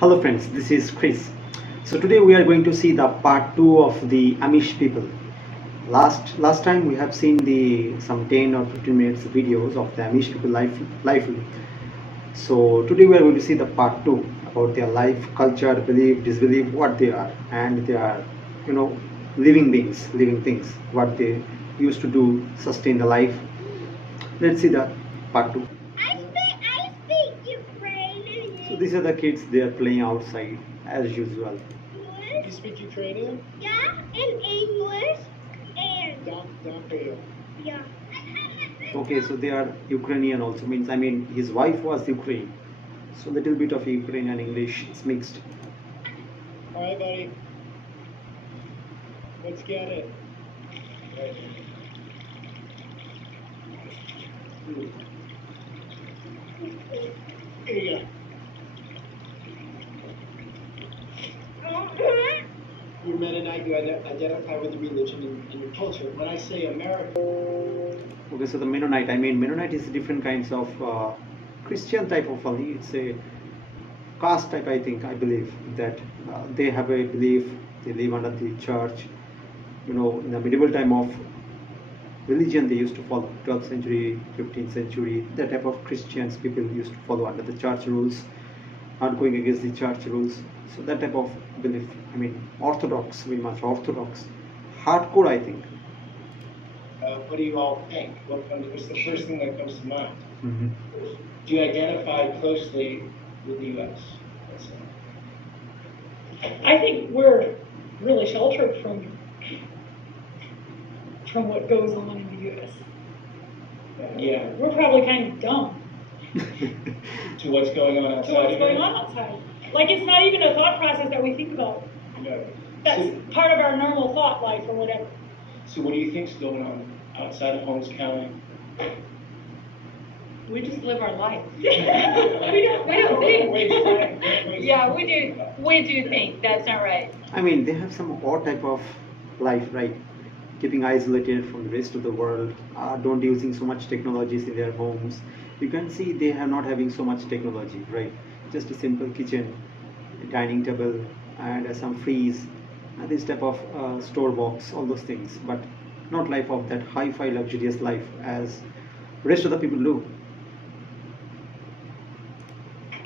Hello friends, this is Chris. So today we are going to see the part 2 of the Amish people. Last time we have seen the some 10 or 15 minutes videos of the Amish people life. So today we are going to see the part 2 about their life, culture, belief, disbelief, what they are, and they are, you know, living beings, living things, what they used to do, sustain the life. Let's see the part 2. I speak Ukrainian. So these are the kids, they are playing outside as usual. You speak Ukrainian? Yeah, and English and Dapio. yeah. Okay, so they are Ukrainian also, means his wife was Ukraine. So little bit of Ukrainian English is mixed. Alright, buddy. Let's get it. Right. Here you go. You're Mennonite, you identify with the religion and your culture. When I say America... Okay, so the Mennonite is different kinds of Christian type of only. It's a caste type, I believe, that they have a belief, they live under the church. You know, in the medieval time of religion, they used to follow 12th century, 15th century, that type of Christians people used to follow under the church rules, not going against the church rules. So that type of belief, orthodox, very much orthodox, hardcore, I think. What do you all think? What's the first thing that comes to mind? Mm-hmm. Do you identify closely with the U.S.? I think we're really sheltered from what goes on in the U.S. Yeah. We're probably kind of dumb To what's going on outside? to what's going on outside. Like, it's not even a thought process that we think about. No. That's part of our normal thought life or whatever. So what do you think's going on outside of Holmes County? We just live our life. we don't think. Yeah, we do think. That's not right. They have some odd type of life, right? Keeping isolated from the rest of the world, don't using so much technologies in their homes. You can see they are not having so much technology, right? Just a simple kitchen, a dining table, and some freeze, this type of store box, all those things, but not life of that hi-fi luxurious life as rest of the people do.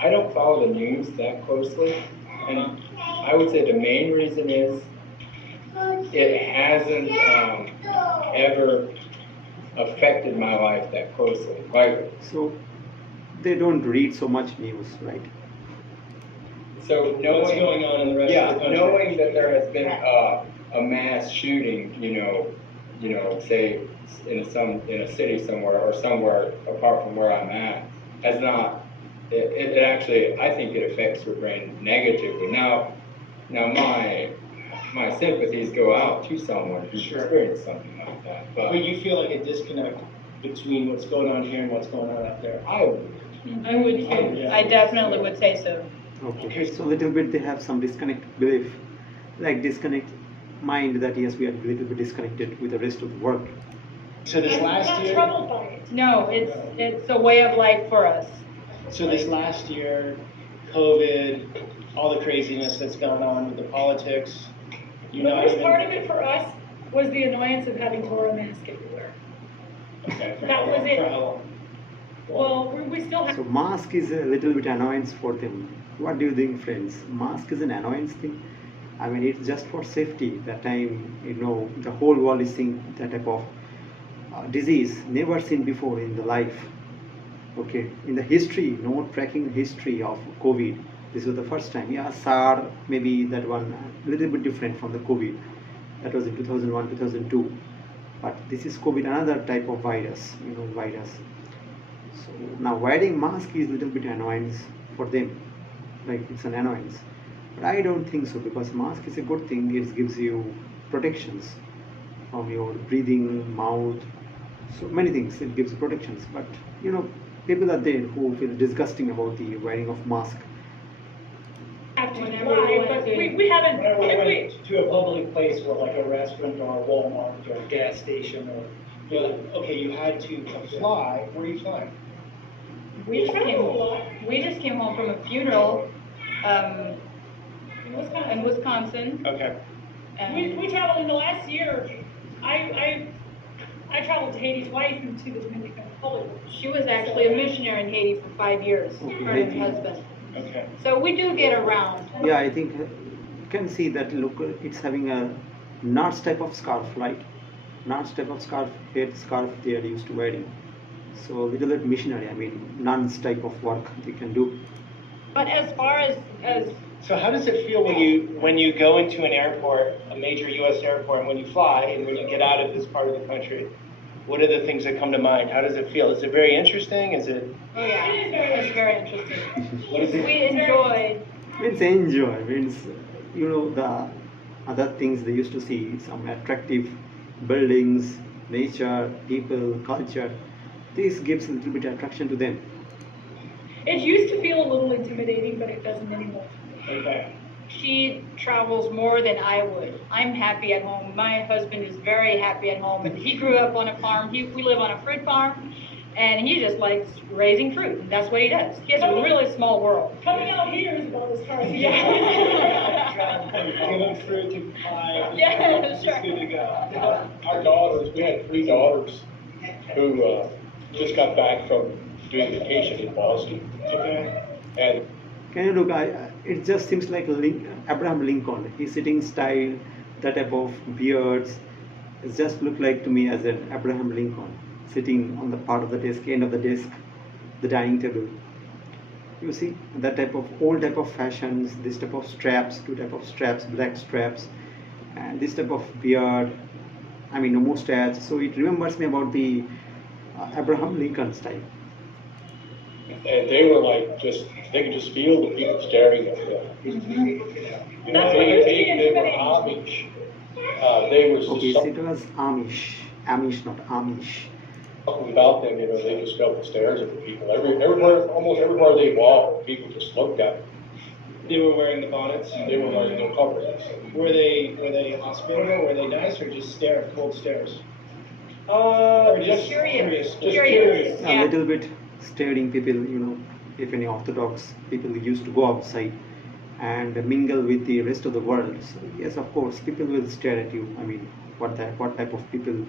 I don't follow the news that closely, and I would say the main reason is it hasn't ever affected my life that closely. So they don't read so much news, right? So knowing What's going on in the rest of the country? knowing that there has been a mass shooting, say in a city somewhere or somewhere apart from where I'm at, has not. It actually, I think it affects your brain negatively. Now my sympathies go out to someone who's Sure. experienced something like that. But you feel like a disconnect between what's going on here and what's going on out there? I would. I would too. Yeah. I definitely would say so. Okay, so a little bit they have some disconnect belief, like disconnect mind that yes, we are a little bit disconnected with the rest of the world. So this I'm last not year, troubled by it. No, it's a way of life for us. COVID, all the craziness that's going on with the politics, The worst part of it for us was the annoyance of having to wear a mask everywhere. Okay, That was it. For how long? Well, we still have. So mask is a little bit annoyance for them. What do you think, friends? Mask is an annoyance thing. It's just for safety. That time, the whole world is seeing that type of disease never seen before in the life. Okay, in the history, no tracking history of COVID. This was the first time. Yeah, SARS, maybe that one a little bit different from the COVID. That was in 2001, 2002. But this is COVID, another type of virus. So now wearing mask is a little bit annoyance for them, like it's an annoyance. But I don't think so because mask is a good thing. It gives you protections from your breathing, mouth, so many things. It gives protections. But people are there who feel disgusting about the wearing of mask. Have to Whenever fly, we went but to- we haven't. Whenever we if went to a public place or like a restaurant or a Walmart or a gas station or, okay, you had to fly, where are you flying? We just came home from a funeral um, in Wisconsin. Okay. We traveled in the last year. I traveled to Haiti twice and to the Dominican Republic. She was actually a missionary in Haiti for 5 years, Okay, her and Haiti. her husband. Okay. So we do get around. Yeah, I think you can see that. Look, it's having a knots type of scarf, right? Knots type of scarf, head scarf they are used to wearing. So little bit missionary. I mean, nuns type of work they can do. But as far as So how does it feel when you go into an airport, a major U.S. airport, and when you fly and when you get out of this part of the country? What are the things that come to mind? How does it feel? Is it very interesting? Is it? oh yeah, it's very interesting. What is it? We enjoy. Means enjoy. Means the other things they used to see some attractive buildings, nature, people, culture. This gives a little bit attraction to them. It used to feel a little intimidating, but it doesn't anymore. Okay. She travels more than I would. I'm happy at home. My husband is very happy at home. And he grew up on a farm. We live on a fruit farm, and he just likes raising fruit. And that's what he does. He has a really small world. Coming out here is about as hard as Give them fruit to pie. Yeah, sure. It's good to go. Our daughters, we had 3 daughters who just got back from doing vacation in Boston. Okay. And Can you look? It just seems like Abraham Lincoln. He's sitting style, that type of beards. It just looked like to me as an Abraham Lincoln sitting on the part of the desk, end of the desk, the dining table. You see that type of old type of fashions. This type of straps, two type of straps, black straps, and this type of beard. I mean, no mustache. So it remembers me about the Abraham Lincoln style. and they were like they could just feel the people staring at them. You know, they were Amish. They were Okay, just so it was Amish, not Amish. something about them. You know, they just felt the stares of the people. Everywhere, almost everywhere they walked, people just looked at them. They were wearing the bonnets. They were wearing no coverings. Were they hospitable? Were they nice or just cold stares? Just Curious. Just curious. A Yeah. little bit staring people, if any Orthodox people used to go outside and mingle with the rest of the world. So yes, of course, people will stare at you. I mean, what type of people?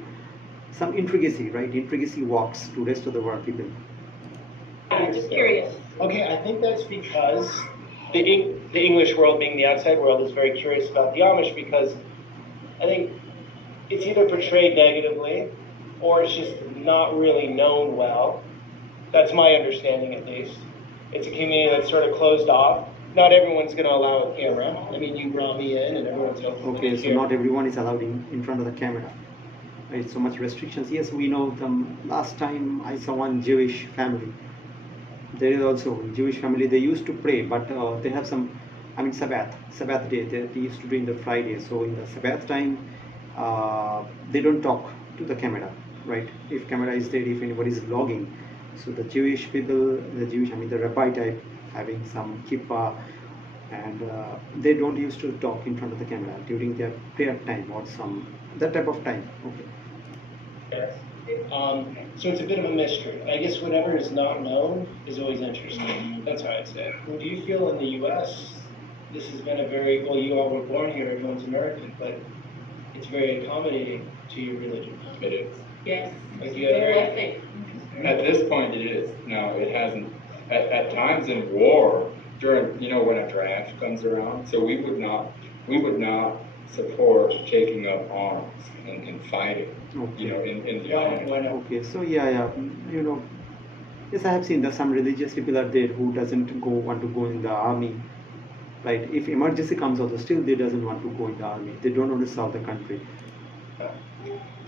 Some intricacy, right? Intricacy walks to rest of the world people. Just curious. Okay, I think that's because the English world, being the outside world, is very curious about the Amish because I think it's either portrayed negatively or it's just not really known well. That's my understanding, at least. It's a community that's sort of closed off. Not everyone's going to allow a camera. I mean, you brought me in, and everyone's open. Okay, so not everyone is allowed in front of the camera. Right, so much restrictions. Yes, we know them. Last time I saw one Jewish family. There is also a Jewish family. They used to pray, but they have some. I mean, Sabbath day. They used to do in the Friday. So in the Sabbath time, they don't talk to the camera, right? If camera is there, if anybody is vlogging, so the Jewish people, the rabbi type, having some kippah, and they don't used to talk in front of the camera during their prayer time or some that type of time. Okay. So it's a bit of a mystery. I guess whatever is not known is always interesting. That's how I'd say. Well, do you feel in the U.S. this has been well, you all were born here, everyone's American, but it's very accommodating to your religion. It is. Yes. Like you have Very At this point, it is. No, it hasn't. At times in war, during when a draft comes around, so we would not support taking up arms and fighting. Okay. In the Why army. not? Okay, so yeah, yes, I have seen that some religious people are there who doesn't want to go in the army, right? If emergency comes also, still they doesn't want to go in the army. They don't want to serve the country.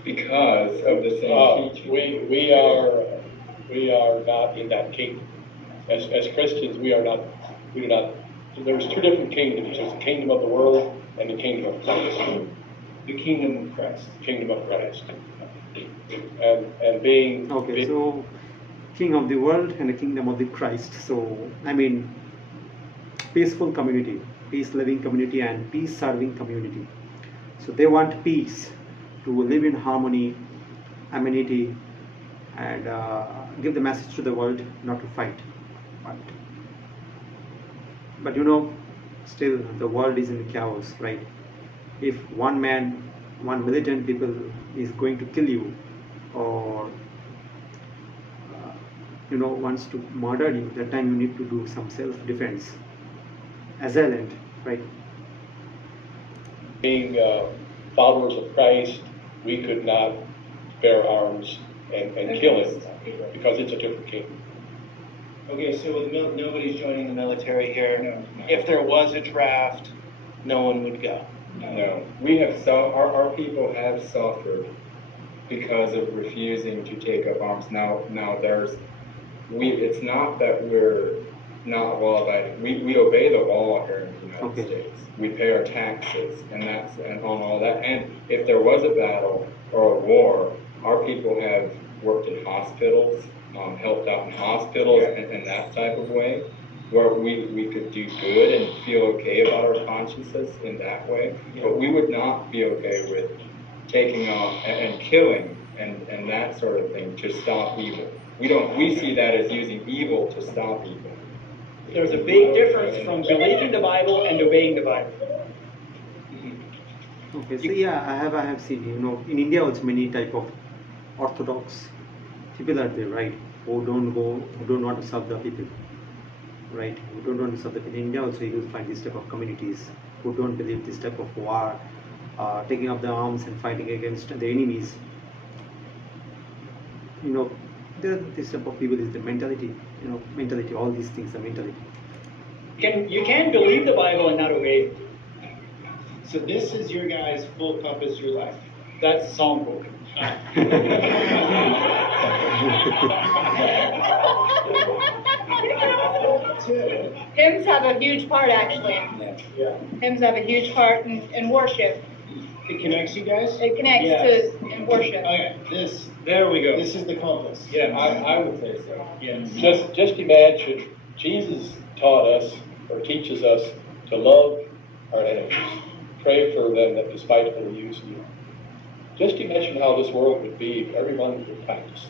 Because of the same teaching. We are not in that kingdom. As Christians, we do not. There's 2 different kingdoms. There's the kingdom of the world and the kingdom of Christ. The kingdom of Christ. Kingdom of Christ. And being Okay, so king of the world and the kingdom of the Christ. So I mean, peaceful community, peace loving community, and peace serving community. So they want peace, to live in harmony, amenity, and give the message to the world not to fight. But But still the world is in chaos, right? If one man, one militant people is going to kill you, or wants to murder you, that time you need to do some self-defense, assailant, right? Being followers of Christ, we could not bear arms and kill it because it's a different kingdom. Okay, so with nobody's joining the military here. No. If there was a draft, no one would go. No, we have our people have suffered because of refusing to take up arms. Now it's not that we're not law abiding. We obey the law here in the United Okay. States. We pay our taxes and on all that. And if there was a battle or a war, our people have worked in hospitals, helped out in hospitals and that type of way, where we could do good and feel okay about our consciences in that way. But we would not be okay with taking off and killing and that sort of thing to stop evil. We see that as using evil to stop evil. There's a big difference from believing the Bible and obeying the Bible. Okay, so yeah, I have seen, in India also many type of orthodox people are there, right? Who don't want to serve the people, right? Who don't want to serve the people. In India also you will find this type of communities who don't believe this type of war, taking up the arms and fighting against the enemies. This type of people is the mentality, all these things are mentality. You can believe the Bible and not obey it. So this is your guys' full compass through life. That's the songbook. Hymns have a huge part, actually. Yeah. Hymns have a huge part in worship. It connects you guys? It connects Yes. to in worship. Okay, There we go. this is the compass. Yeah, I would say so. Yes. Just imagine, Jesus taught us or teaches us to love our enemies, pray for them that despitefully use you. Just imagine how this world would be if everyone would practice.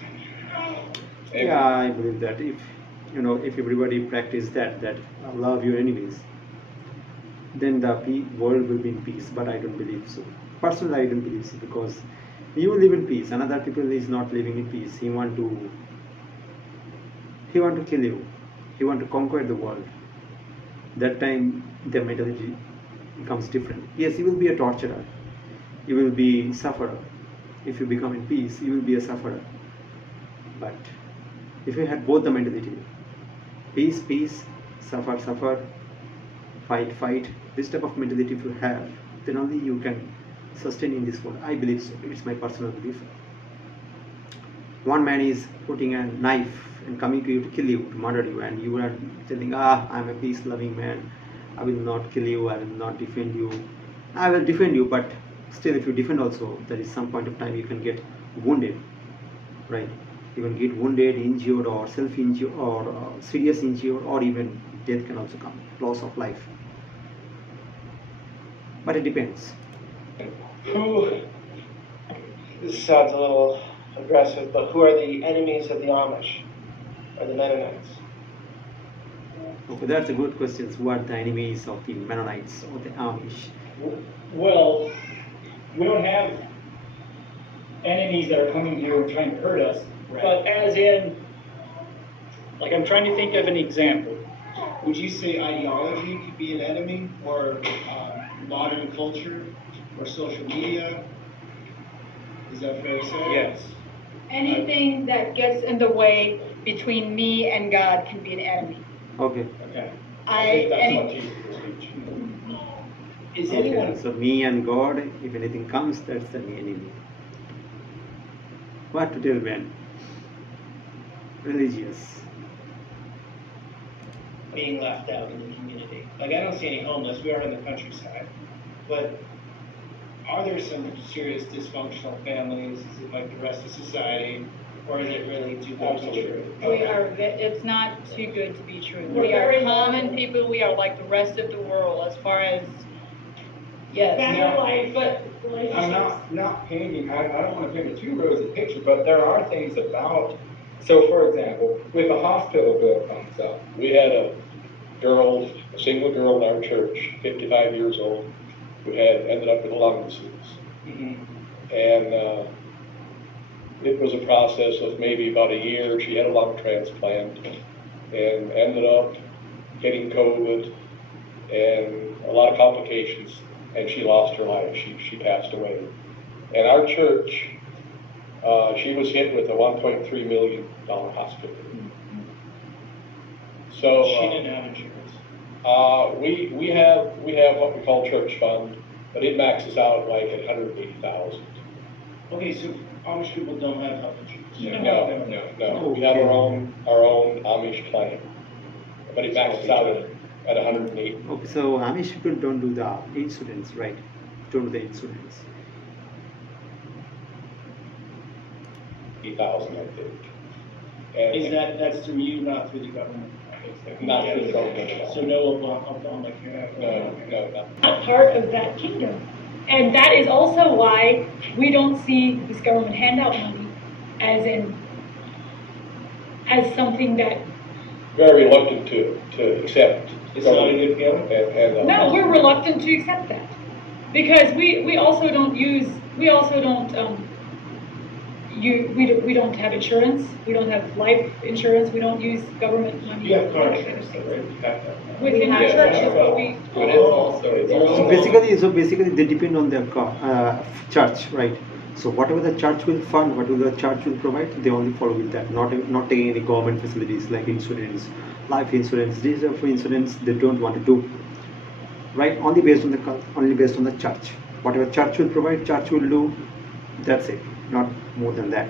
Yeah, I believe that if everybody practice that love your enemies, then the world will be in peace. But I don't believe so. Personally, I don't believe so, because you live in peace. Another people is not living in peace. He want to kill you. He want to conquer the world. That time the mentality becomes different. Yes, you will be a torturer. You will be sufferer. If you become in peace, you will be a sufferer. But if you had both the mentality, peace, suffer, fight, this type of mentality if you have, then only you can sustain in this world. I believe so. It's my personal belief. One man is putting a knife and coming to you to kill you, to murder you, and you are telling, I'm a peace-loving man. I will not kill you. I will not defend you. I will defend you, but still, if you defend also, there is some point of time you can get wounded, right? You can get wounded, injured, or self-injured, or serious injured, or even death can also come, loss of life. But it depends. This sounds a little aggressive, but who are the enemies of the Amish or the Mennonites? Okay, that's a good question. Who are the enemies of the Mennonites or the Amish? Well, we don't have enemies that are coming here and trying to hurt us. Right. But as in, like, I'm trying to think of an example. Would you say ideology could be an enemy, or modern culture, or social media? Is that fair to say? Yes. Anything that gets in the way between me and God can be an enemy. Okay. Okay. I think that's any- what Jesus was teaching. Is Okay. anyone So me and God, if anything comes, that's the enemy. What to tell man? Religious. being left out in the community? Like, I don't see any homeless. We are in the countryside, but are there some serious dysfunctional families? Is it like the rest of society, or is it really too good to be true? it's not too good to be true. We are common people. We are like the rest of the world as far as, yes. Now, life, But I'm not painting, I don't want to paint a too rosy picture, but there are things about, so for example, if a hospital bill comes up, We had a girl a single girl in our church, 55 years old, who had ended up with a lung disease. And it was a process of maybe about a year. She had a lung transplant and ended up getting COVID and a lot of complications, and she lost her life. She passed away. And our church, she was hit with a $1.3 million hospital. So She didn't have insurance. we have what we call church fund, but it maxes out like at 180,000. Okay, so Amish people don't have health insurance. No. We have our own Amish plan, but it maxes out at 108. Okay, so Amish people don't do the insurance, right? Don't do the insurance. 8,000, I think. And Is that's through you, not through the government? not through the government? So no Obamacare? No. Not part of that kingdom. And that is also why we don't see this government handout money as something that, Very reluctant to accept. It's not a good feeling? And, no, we're reluctant to accept that. Because we also don't have insurance, we don't have life insurance, we don't use government money. You have car that kind of insurance, stuff. right? You have that. Within our Yeah, church, yeah, that's what we. But it's also So basically they depend on their church, right? So whatever the church will fund, whatever the church will provide, they only follow with that. Not taking any government facilities like insurance, life insurance, these are for insurance they don't want to do, right? Only based on the church. Whatever church will provide, church will do. That's it. Not more than that.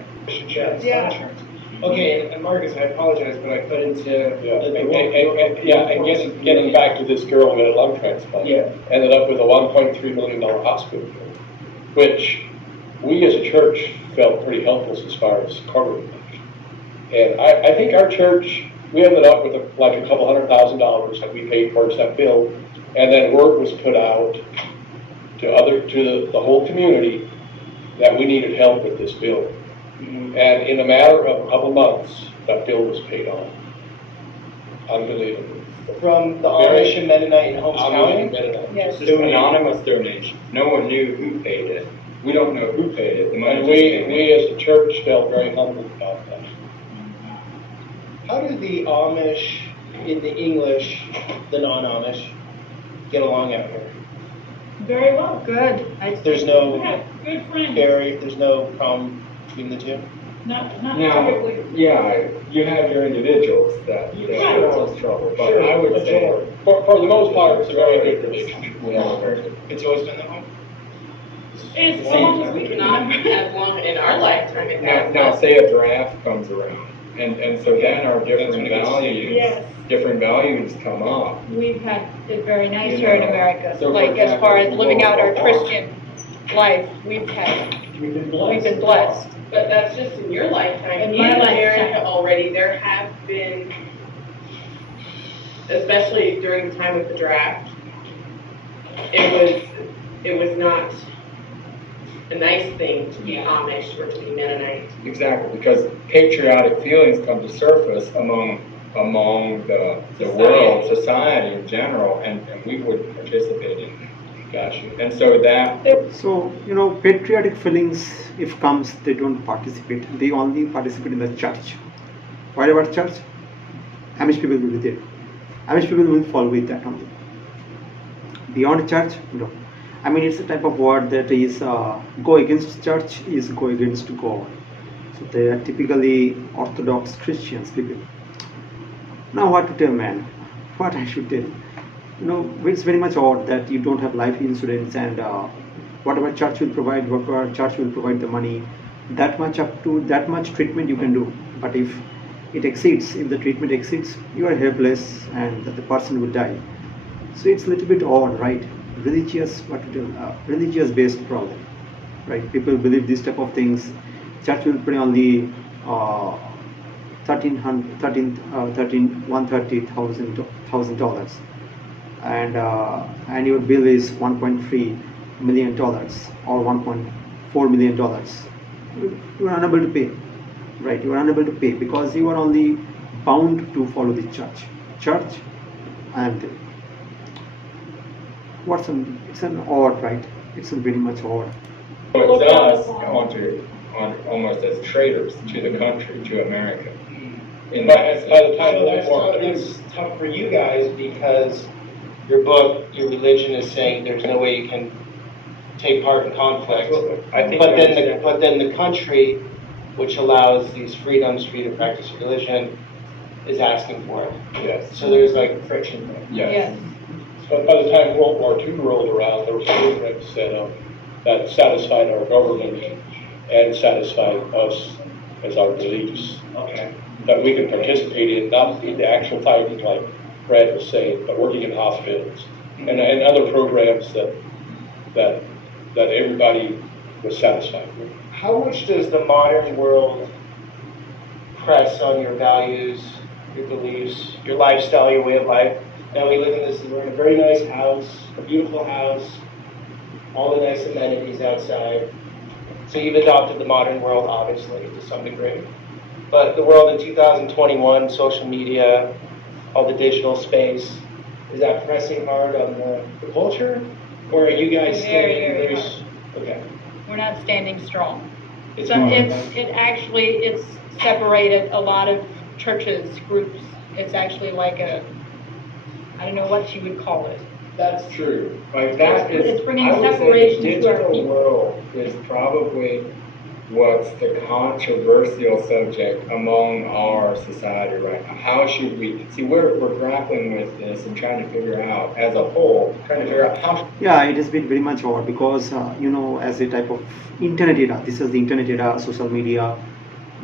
Yeah. Okay, and Marcus, I apologize, but I put into and getting back to this girl who had a lung transplant, ended up with a $1.3 million hospital bill, which we as a church felt pretty helpless as far as covering. And I think our church, we ended up with like a couple $100,000 that we paid towards that bill, and then word was put out to the whole community that we needed help with this bill. And in a matter of a couple months, that bill was paid off. Unbelievable. from the Amish and Mennonite in Holmes Amish County? and Mennonite. Yes. Just anonymous donation. No one knew who paid it. We don't know who paid it. The money And just came in. we as a church felt very humbled about that. How do the Amish, in the English, the non-Amish, get along out here? Very well. Good. There's We no have good friends. there's no problem between the two? Not Now, typically. yeah, you have your individuals that Right. cause trouble, but I would say For the most part, it's a very good relationship. we have a very good. It's always been that way? As long as we can Not remember. as long in our lifetime it has. Now say a draft comes around, and so then our That's different when it gets values, Yes. different values come up. We've had it very nice You here in know, America. so for Like as far as example, living out our World War Christian life, we've been blessed. But that's just in your lifetime. In my America lifetime. already, there have been, especially during the time of the draft, it was not a nice thing to be Amish or to be Mennonite. Exactly, because patriotic feelings come to surface among the world, society in general, and we would participate in it. Gotcha. And so that, So, patriotic feelings, if comes, they don't participate. They only participate in the church. What about church? Amish people will be there. Amish people will follow with that only. Beyond church, no. I mean, it's a type of word that is go against church is go against God. So they are typically Orthodox Christians people. Now what to tell, man? What I should tell? It's very much odd that you don't have life insurance and whatever church will provide, whatever church will provide the money, that much treatment you can do. But if the treatment exceeds, you are helpless and the person will die. So it's a little bit odd, right? Religious based problem, right? People believe these type of things. Church will pay only $130,000, and your bill is $1.3 million or $1.4 million. You are unable to pay, right? You are unable to pay because you are only bound to follow the church, and it's an odd, right? It's very much odd. Puts us on almost as traitors to the country, to America. In that By the time that's tough for you guys because your book, your religion is saying there's no way you can take part in conflict. I think But then the country, which allows these freedoms for you to practice your religion, is asking for it. Yes. So there's like friction there. Yes. But by the time World War II rolled around, there was programs set up that satisfied our government and satisfied us as our beliefs. Okay. That we could participate in, not in the actual fighting like Brad was saying, but working in hospitals and other programs that everybody was satisfied with. How much does the modern world press on your values, your beliefs, your lifestyle, your way of life? Now we're in a very nice house, a beautiful house, all the nice amenities outside. So you've adopted the modern world, obviously, to some degree. But the world in 2021, social media, all the digital space, is that pressing hard on the culture? Or are you guys Very okay. We're not standing strong. It's So more it's separated a lot of churches, groups. It's actually like I don't know what you would call it. That's true. Like that is, It's bringing I would separation say the to our digital people. world is probably what's the controversial subject among our society right now. How should we see? We're grappling with this and trying to figure out, as a whole, trying to figure out how. Yeah, it has been very much odd because as a type of internet era, this is the internet era, social media,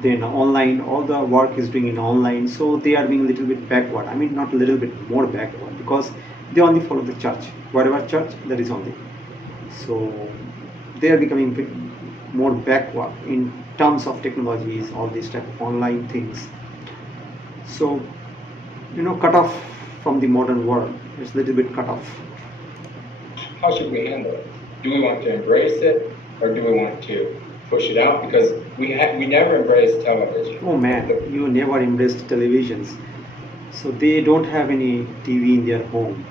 then online, all the work is doing in online, so they are being a little bit backward. I mean, not a little bit more backward because they only follow the church. Whatever church, that is only. So they are becoming more backward in terms of technologies, all these type of online things. So cut off from the modern world. It's a little bit cut off. How should we handle it? Do we want to embrace it, or do we want to push it out? Because we never embraced television. Oh man, you never embraced televisions. So they don't have any TV in their home.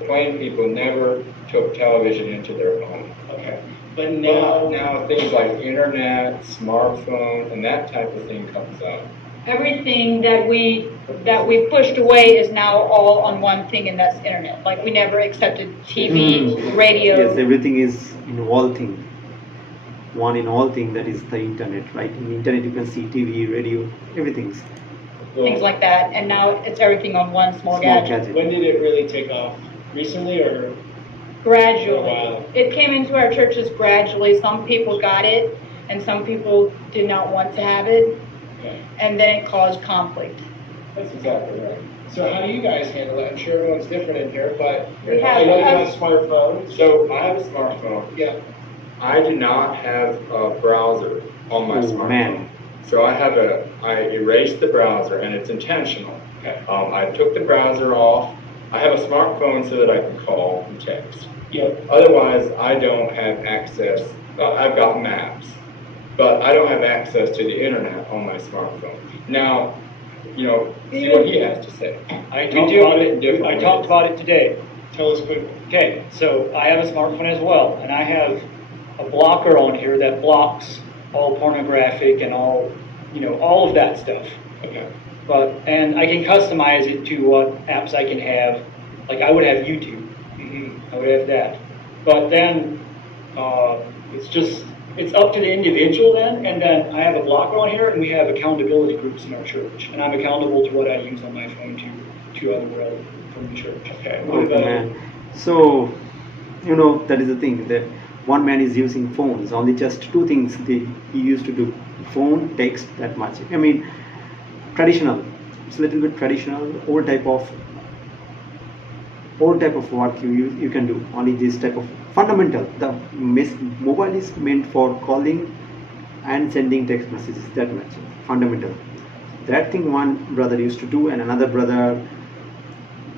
Plain people never took television into their home. Okay. But now Things like internet, smartphone, and that type of thing comes up. Everything that we pushed away is now all on one thing, and that's internet. Like we never accepted TV, radio. Yes, everything is in all thing. One in all thing, that is the internet, right? In the internet you can see TV, radio, everything. Things like that, and now it's everything on one small gadget. when did it really take off? Recently or? Gradually. Wow. It came into our churches gradually. Some people got it, and some people did not want to have it, Okay. and then it caused conflict. That's exactly right. So how do you guys handle it? I'm sure everyone's different in here, but We I know you have- have smartphones. So I have a smartphone. Yeah. I do not have a browser on my Oh, smartphone. man. So I erased the browser, and it's intentional. Okay. I took the browser off. I have a smartphone so that I can call and text. Yep. Otherwise, I don't have access. I've got maps, but I don't have access to the internet on my smartphone. Now, see what he has to say. I We talked do about it in it. different I talked ways. about it today. Tell us quickly. Okay, so I have a smartphone as well, and I have a blocker on here that blocks all pornographic and all of that stuff. Okay. And I can customize it to what apps I can have. Like I would have YouTube. I would have that. But then it's up to the individual then, and then I have a blocker on here, and we have accountability groups in our church, and I'm accountable to what I use on my phone to other world from the church. Okay. Oh man. So that is the thing, that one man is using phones, only just two things he used to do: phone, text, that much. I mean, traditional. It's a little bit traditional, old type of work you can do. Only this type of fundamental. The mobile is meant for calling and sending text messages, that much fundamental. That thing one brother used to do, and another brother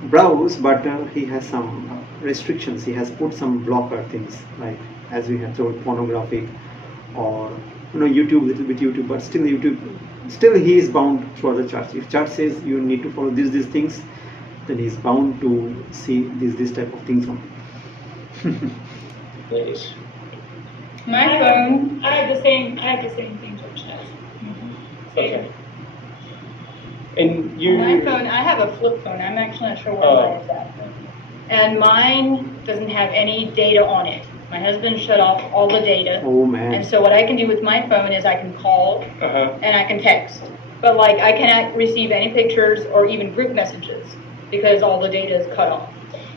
browse, but he has some restrictions. He has put some blocker things, like as we have told, pornographic, or YouTube, little bit YouTube, but still he is bound to other church. If church says you need to follow these things, then he is bound to see this type of things on. Ladies. My phone, I have the same thing George has. Okay. And you. my phone, I have a flip phone. I'm actually not sure where Oh. mine is at. And mine doesn't have any data on it. My husband shut off all the data. Oh man. And so what I can do with my phone is I can call Uh-huh. and I can text. But like I cannot receive any pictures or even group messages because all the data is cut off.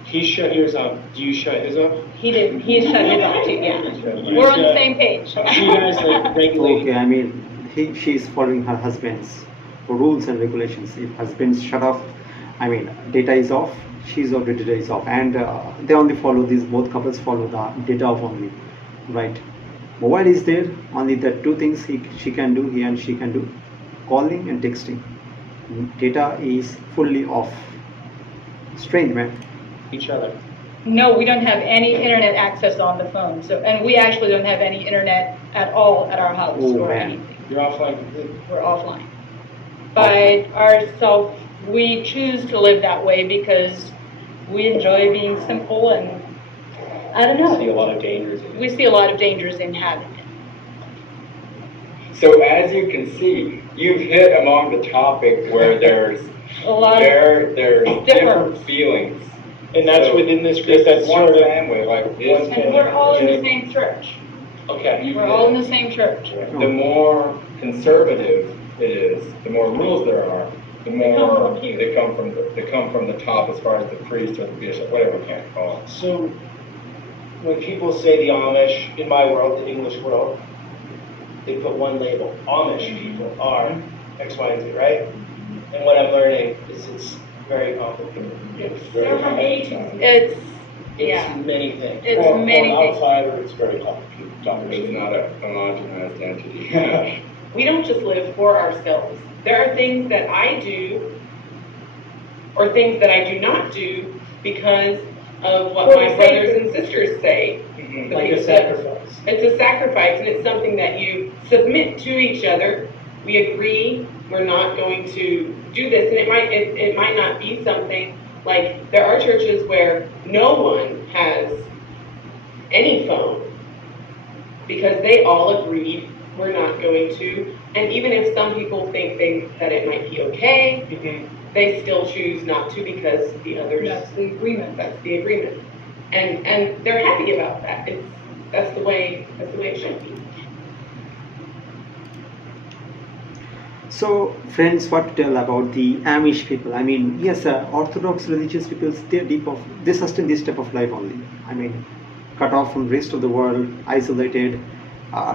He shut yours off. Do you shut his off? He did. He shut his off too. Yeah. We're on the same page. So you guys like regulating. Okay, I mean, she's following her husband's rules and regulations. If husband's shut off, I mean, data is off, she's off, the data is off. And they only follow these, both couples follow the data off only, right? Mobile is there, only the two things she can do, he and she can do, calling and texting. Data is fully off. Strange, man. Each other. No, we don't have any internet access on the phone. So, and we actually don't have any internet at all at our house Oh, or man. anything. You're offline completely. We're offline. By ourselves, we choose to live that way because we enjoy being simple and I don't See a know. lot of dangers in it. We see a lot of dangers in having it. So as you can see, you've hit among the topic where there's A lot of there's different. different feelings. And that's So within this group. This That's is one sort of. family, like this. And we're all in the same church. Okay. We're all in the same church. The more conservative it is, the more rules there are, the more they come from the top as far as the priest or the bishop, whatever you can't call it. So, when people say the Amish, in my world, the English world, they put one label. Amish people are X, Y, and Z, right? And what I'm learning is it's very complicated. They're from A to Z. It's, It's yeah, many things. it's For many an things. outsider, it's very complicated. It's not a homogenized entity. We don't just live for ourselves. There are things that I do or things that I do not do because of what For my the brothers sake and sisters say. Mhm. The Like a things that- sacrifice. It's a sacrifice, and it's something that you submit to each other. We agree we're not going to do this, and it might not be something like there are churches where no one has any phone because they all agreed we're not going to. And even if some people think that it might be okay, they still choose not to because the others. That's the agreement. That's the agreement, and they're happy about that. That's the way it should be. So, friends, what to tell about the Amish people? I mean, yes, Orthodox religious people they sustain this type of life only. I mean, cut off from the rest of the world, isolated,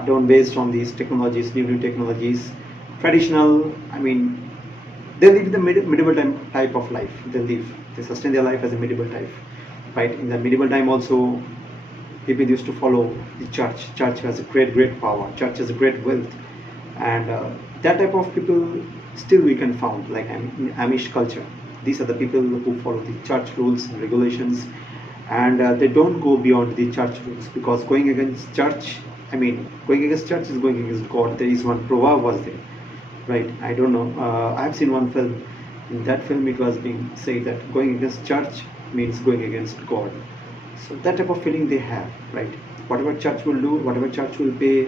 don't based on these technologies, new technologies, traditional. I mean, they live the medieval time type of life. They sustain their life as a medieval type, right? In the medieval time also, people used to follow the church. Church has a great power. Church has a great wealth, and that type of people still we can found like in Amish culture. These are the people who follow the church rules and regulations, and they don't go beyond the church rules because going against church. I mean, going against church is going against God. There is one proverb was there, right? I don't know. I have seen one film. In that film, it was being said that going against church means going against God. So that type of feeling they have, right? Whatever church will do, whatever church will pay,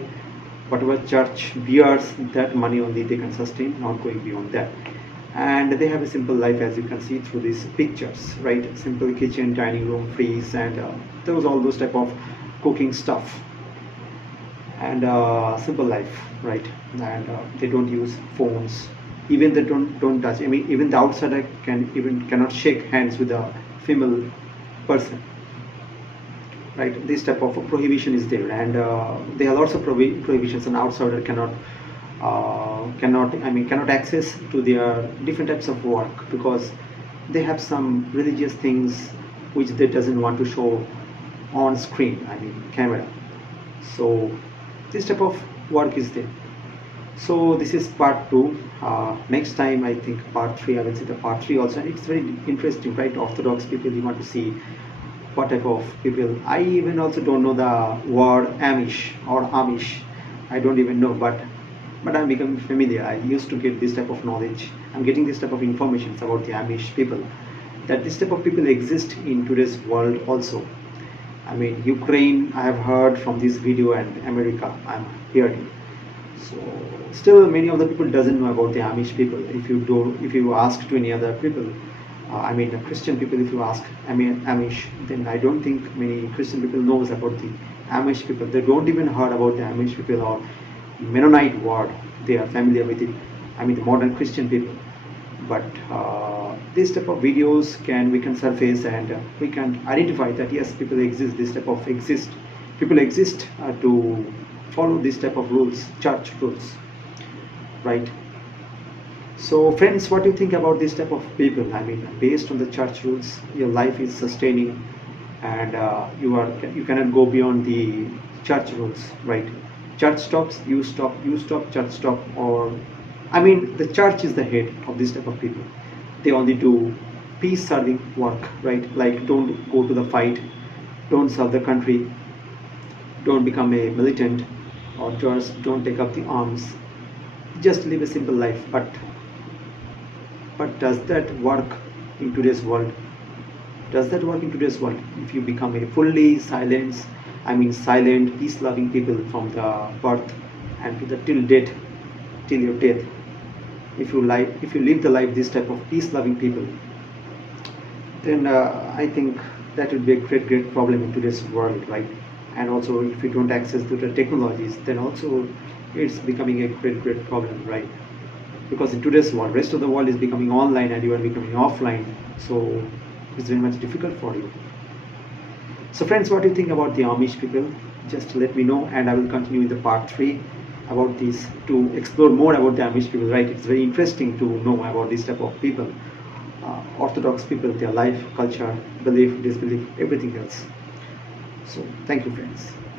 whatever church bears, that money only they can sustain, not going beyond that. And they have a simple life, as you can see through these pictures, right? Simple kitchen, dining room, freeze, and there was all those type of cooking stuff. And simple life, right? And they don't use phones. Even they don't touch. I mean, even the outsider cannot shake hands with a female person, right? This type of prohibition is there, and there are lots of prohibitions. An outsider cannot access to their different types of work because they have some religious things which they doesn't want to show on screen. I mean, camera. So this type of work is there. So this is part 2. Next time I think part 3 I will see the part 3 also, and it's very interesting, right? Orthodox people, you want to see what type of people. I even also don't know the word Amish or Amish. I don't even know, but I'm becoming familiar. I used to get this type of knowledge. I'm getting this type of information about the Amish people, that this type of people exist in today's world also. I mean, Ukraine, I have heard from this video, and America, I'm hearing. So still, many of the people doesn't know about the Amish people. If you ask to any other people, I mean, Christian people, if you ask, I mean, Amish, then I don't think many Christian people knows about the Amish people. They don't even heard about the Amish people or Mennonite word. They are familiar with it. I mean, the modern Christian people. But this type of videos we can surface, and we can identify that yes, people exist. People exist to follow this type of rules, church rules, right? So friends, what do you think about this type of people? I mean, based on the church rules, your life is sustaining, and you cannot go beyond the church rules, right? Church stops, you stop, church stop, or I mean, the church is the head of this type of people. They only do peace serving work, right? Like, don't go to the fight, don't serve the country, don't become a militant, or just don't take up the arms. Just live a simple life. But does that work in today's world? Does that work in today's world? If you become a fully silent, peace-loving people from the birth and to the till your death, if you live the life this type of peace-loving people, then I think that would be a great problem in today's world, right? And also, if you don't access to the technologies, then also it's becoming a great problem, right? Because in today's world, rest of the world is becoming online and you are becoming offline, so it's very much difficult for you. So friends, what do you think about the Amish people? Just let me know, and I will continue in the part 3 about this, to explore more about the Amish people, right? It's very interesting to know about this type of people, Orthodox people, their life, culture, belief, disbelief, everything else. So thank you, friends.